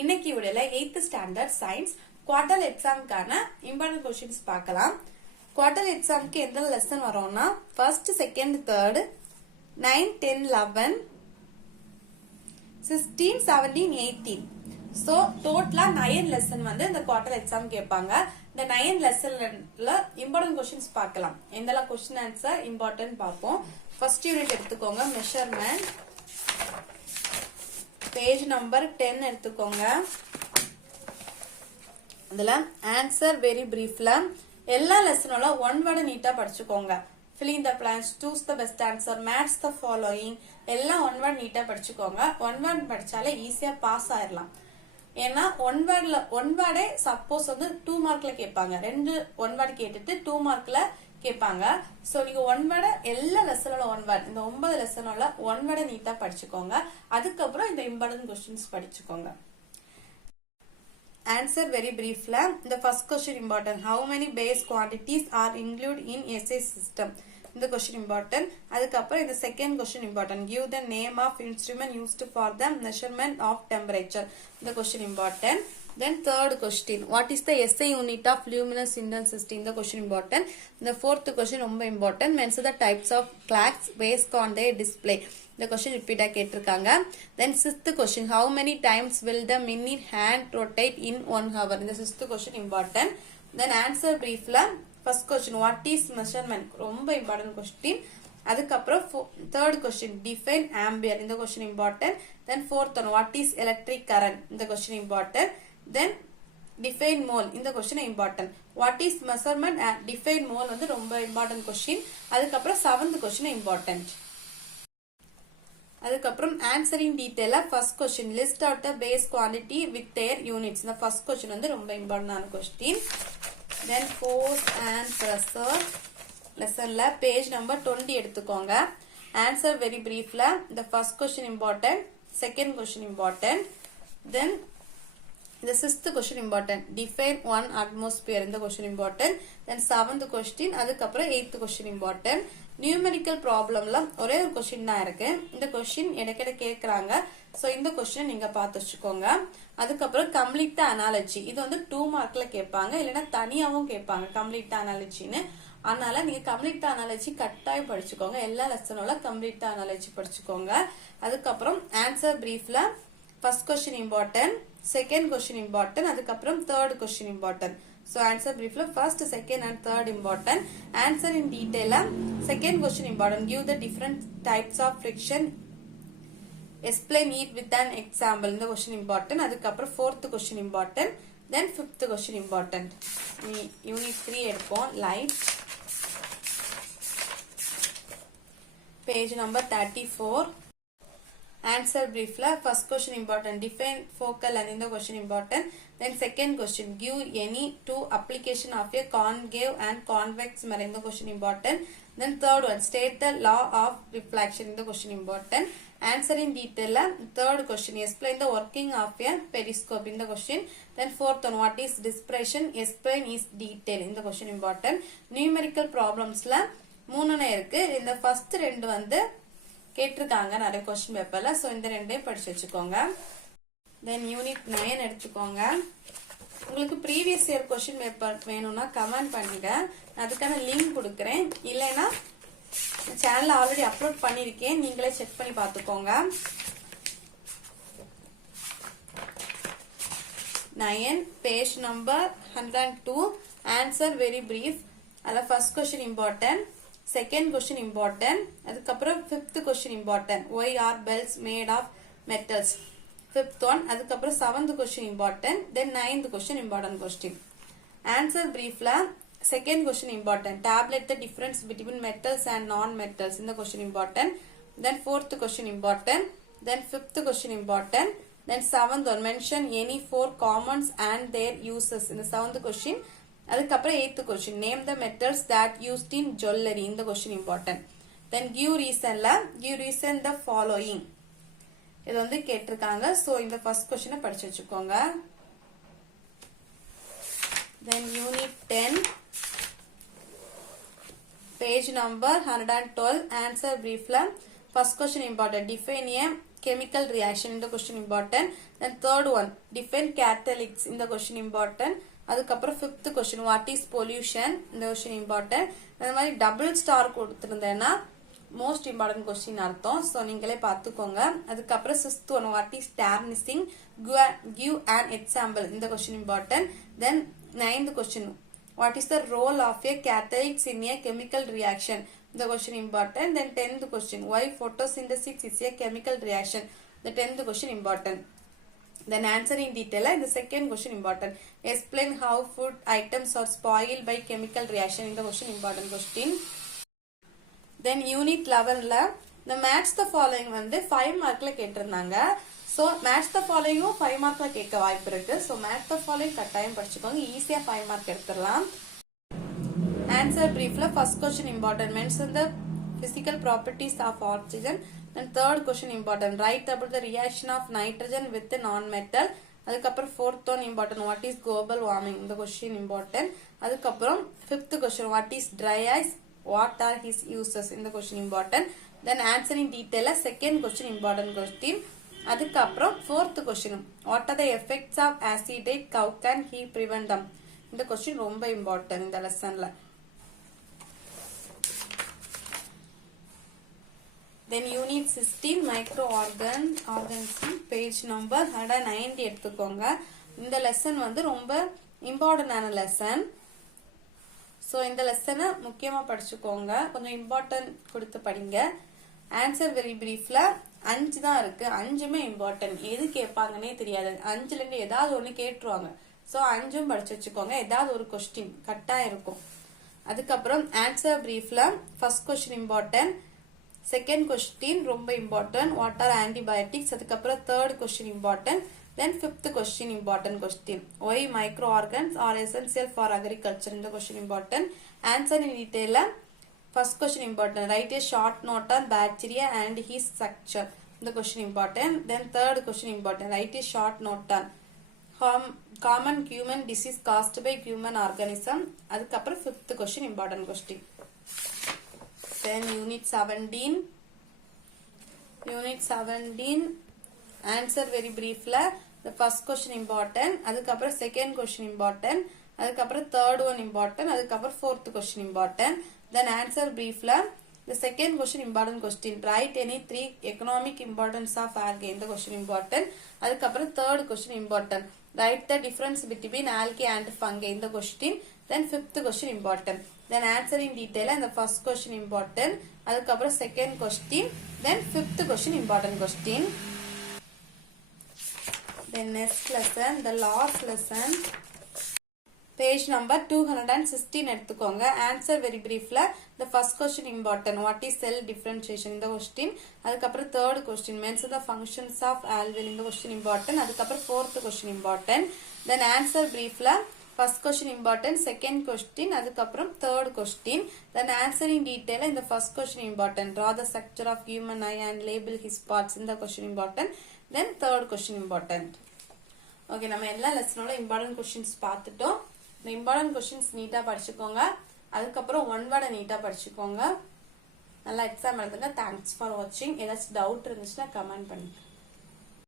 இன்னைக்கு வீடியோல 8th standard science quarter எக்ஸாம்க்கான இம்பார்ட்டன்ட் क्वेश्चंस பார்க்கலாம். குவார்டர் எக்ஸாம்க்கு எந்த லெசன் வரும்னா ஃபர்ஸ்ட், செகண்ட், தேர்ட், 9, 10, 11, 16, 17, 18. சோ டோட்டலா 9 லெசன் வந்து இந்த குவார்டர் எக்ஸாம் கேட்பாங்க. இந்த 9 லெசன்ல இம்பார்ட்டன்ட் क्वेश्चंस பார்க்கலாம். எந்தெல்லாம் क्वेश्चन ஆன்சர் இம்பார்ட்டன்ட் பார்ப்போம். ஃபர்ஸ்ட் யூனிட் எடுத்துக்கோங்க, மெஷர்மென்ட். பேஜ் நம்பர் 10 எடுத்துக்கோங்க. இதுல ஆன்சர் வெரி பிரீஃப்ல எல்லா லெசனோட ஒன் வேர்ட் நீட்டா படிச்சுக்கோங்க. fill in the blanks, choose the best answer, match the following எல்லாம் ஒன் வேர்ட் நீட்டா படிச்சுக்கோங்க. ஒன் வேர்ட் படிச்சாலே ஈஸியா பாஸ் ஆயிடலாம். ஏன்னா ஒன் வேர்டே சப்போஸ் வந்து 2 மார்க்ல கேட்பாங்க. ரெண்டு ஒன் வேர்ட் கேட்டுட்டு 2 மார்க்ல கேட்பாங்க. சோ நீங்க ஒன் வேர்ட எல்லா லெசனோட ஒன் வேர்ட், இந்த 9 லெசனோட ஒன் வேர்ட நீட்டா படிச்சுக்கோங்க. அதுக்கப்புறம் இந்த இம்பார்ட்டன்ட் क्वेश्चंस படிச்சுக்கோங்க. Answer very briefல the first question important. How many base quantities are included in SI system? இந்த question important. அதுக்கப்புறம் இந்த second question important. Give the name of instrument used for the measurement of temperature. இந்த question important. Then third question, what is the SI unit of luminous intensity? இந்த question important. The fourth question ரொம்ப important. Mention the types of clocks based on their display. இந்த question repeat கேட்டிருக்காங்க. Then sixth question, how many times will the minute hand rotate in 1 hour? இந்த sixth question important. Then answer briefல first question, what is measurement? ரொம்ப important question. அதுக்கப்புறம் third question, define ampere. இந்த question important. Then fourth one, what is electric current? இந்த question important. Then define mole. இந்த question important. What is measurement and define mole வந்து ரொம்ப important question. அதுக்கப்புறம் seventh question important. அதுக்கப்புறம் answering detail first question, list out the base quantity with their units. இந்த first question வந்து ரொம்ப important question. Then force and pressure lessonல page number 20 எடுத்துக்கோங்க. Answer very briefல the first question important, second question important. Then the sixth question important, define one atmosphere. இந்த question important. Then seventh question, அதுக்கப்புறம் eighth question important. Numerical ப்ராப்ளம்ல ஒரே ஒரு question தான் இருக்கு. இந்த question இடைக்கிட கேட்கறாங்க. So இந்த கொஸ்டின் நீங்க பார்த்து வச்சுக்கோங்க. அதுக்கப்புறம் கம்ப்ளீட் அனாலஜி, இது வந்து 2 மார்க்ல கேட்பாங்க, இல்லைன்னா தனியாவும் கேட்பாங்க கம்ப்ளீட் அனாலஜின்னு. அதனால நீங்க கம்ப்ளீட் அனாலஜி கட்டாயம் படிச்சுக்கோங்க. எல்லா லெசனோட கம்ப்ளீட் அனாலஜி படிச்சுக்கோங்க. அதுக்கப்புறம் ஆன்சர் பிரீஃப்ல first question important, second question important, அதுக்கப்புறம் third question important. So answer briefly first, second and third important. Answer in detail. Second question important. Give the different types of friction. Explain it with an example. The question important. அதுக்கப்புறம் fourth question important. Then fifth question important. Unit 3 எடுப்போம். Light. Page number 34. Answer briefly first question important, define focal length. In the question important. Then second question, give any two application of a concave and convex mirror. In the question important. Then third one, state the law of reflection. In the question important. Answer in detail. Third question, explain the working of a periscope. In the question. Then fourth one, what is dispersion? Explain is detail. In the question important. Numerical problems la 3 இருக்கு. இந்த first 2 வந்து கேட்டிருக்காங்க நிறைய question பேப்பர்ல. So இந்த ரெண்டையும் படிச்சு வச்சுக்கோங்க. தென் யூனிட் 9 எடுத்துக்கோங்க. உங்களுக்கு ப்ரீவியஸ் இயர் क्वेश्चन பேப்பர் வேணும்னா கமெண்ட் பண்ணுங்க, அதுக்கான லிங்க் கொடுக்கிறேன். இல்லைன்னா சேனல்ல ஆல்ரெடி அப்லோட் பண்ணிருக்கேன், நீங்களே செக் பண்ணி பார்த்துக்கோங்க. 9 page number 102. Answer very brief. அதுல first question important, second question important, அதுக்கப்புறம் fifth question important, why are bells made of metals? Fifth one, அதுக்கப்புறம் seventh question important, then ninth question important question. Answer briefல second question important, tabulate the difference between metals and non-metals. இந்த question important. Then fourth question important, then fifth question important, then seventh one, mention any 4 commons and their uses. இந்த seventh question. அதுக்கப்புறம் 8th question, name the metals that used in jewelry. இந்த question important. Then give reason the following. இது வந்து கேட்டிருக்காங்க. So இந்த first question படிச்சு வச்சுக்கோங்க. Then unit 10 page number 112. Answer briefly first question important, define a chemical reaction இந்த question important. Then third one, define catalysts இந்த question important. அதுக்கப்புறம் fifth question, what is pollution இந்த question important. இந்த மாதிரி double star கொடுத்திருந்தேன்னா most important question அர்த்தம். So நீங்களே பார்த்துக்கோங்க. அதுக்கப்புறம் sixth one, what is tarnishing, give an example இந்த question important. Then ninth question, what is the role of a catalyst in a chemical reaction the question important. Then 10th question, why photosynthesis is a chemical reaction the 10th question important. Then answer in detail in the second question important. Explain how food items are spoiled by chemical reaction in the question important question. Then unit 11 la the match the following வந்து 5 மார்க்ல கேட்டிருந்தாங்க. So match the ஃபாலோயிங்கும் 5 மார்க்ல கேட்க வாய்ப்பு இருக்கு. So match the following கட்டாயம் படிச்சுக்கோங்க, ஈஸியா 5 mark எடுத்துடலாம். Answer பிரீஃப்ல first question important, mention the physical properties of oxygen. Then third question important, write about the reaction of nitrogen with non-metal. அதுக்கப்புறம் fourth one important, what is global warming இந்த question important. அதுக்கப்புறம் fifth question, what is dry ice, what are his uses இந்த question important. Then answer in detail second question important question. அதுக்கப்புறம் fourth question, what are the effects of acetate, how can he prevent them இந்த question ரொம்ப important இந்த லெசன்ல. Then unit 16 microorganism page number 190 எடுத்துக்கோங்க. இந்த lesson வந்து ரொம்ப இம்பார்ட்டன்டான lesson. So இந்த லெசனை முக்கியமா படிச்சுக்கோங்க, கொஞ்சம் இம்பார்ட்டன்ட் கொடுத்து படிங்க. ஆன்சர் வெரி பிரீஃப்ல 5 தான் இருக்கு, 5மே இம்பார்ட்டன்ட். எது கேட்பாங்கன்னே தெரியாது, 5ல இருந்து ஏதாவது ஒண்ணு கேட்டுருவாங்க. ஸோ 5ம் படிச்சு வச்சுக்கோங்க, ஏதாவது ஒரு கொஸ்டின் கட்டாயம் இருக்கும். அதுக்கப்புறம் ஆன்சர் பிரீஃப்ல first question important, second question ரொம்ப இம்பார்ட்டன்ட், வாட் ஆர் ஆன்டிபயோட்டிக்ஸ். அதுக்கப்புறம் third question important. Then fifth question important question, why microorganisms are essential for agriculture இந்த question important. Answer in detail first question important, write a short note on bacteria and his structure இந்த question important. Then third question important, write a short note on common human disease caused by human organism. அதுக்கப்புறம் fifth question important question. Then unit 17 answer very briefly. The first question important, அதுக்கப்புறம் second question important, அதுக்கப்புறம் third one important, அதுக்கப்புறம் fourth question important. Then answer briefly. The second question important question, write any 3 economic importance of algae இந்த question important. அதுக்கப்புறம் third question important, write the difference between algae and fungi இந்த question. Then fifth question important. Then answer in detail and the first question important, அதுக்கப்புறம் second question, then fifth question important question. Then next lesson, the last lesson, page number 216 எடுத்துக்கோங்க. Answer very briefly. The first question important, what is cell differentiation இந்த question. அதுக்கப்புறம் third question, mention the functions of alveoli இந்த question important. அதுக்கப்புறம் fourth question important. Then answer briefly. First question important, second question, அதுக்கப்புறம் third question. Then answer in detail in the first question important, draw the structure of human eye and label his parts இந்த question important. Then third question important. Okay, நம்ம எல்லா லெசனோட important questions பார்த்துட்டோம். இந்த important questions நீட்டா படிச்சுக்கோங்க, அதுக்கப்புறம் one வேர்டை நீட்டா படிச்சுக்கோங்க. நல்லா எக்ஸாம் எழுதுங்க. தேங்க்ஸ் ஃபார் வாட்சிங். ஏதாச்சும் டவுட் இருந்துச்சுன்னா கமெண்ட் பண்ணுங்க.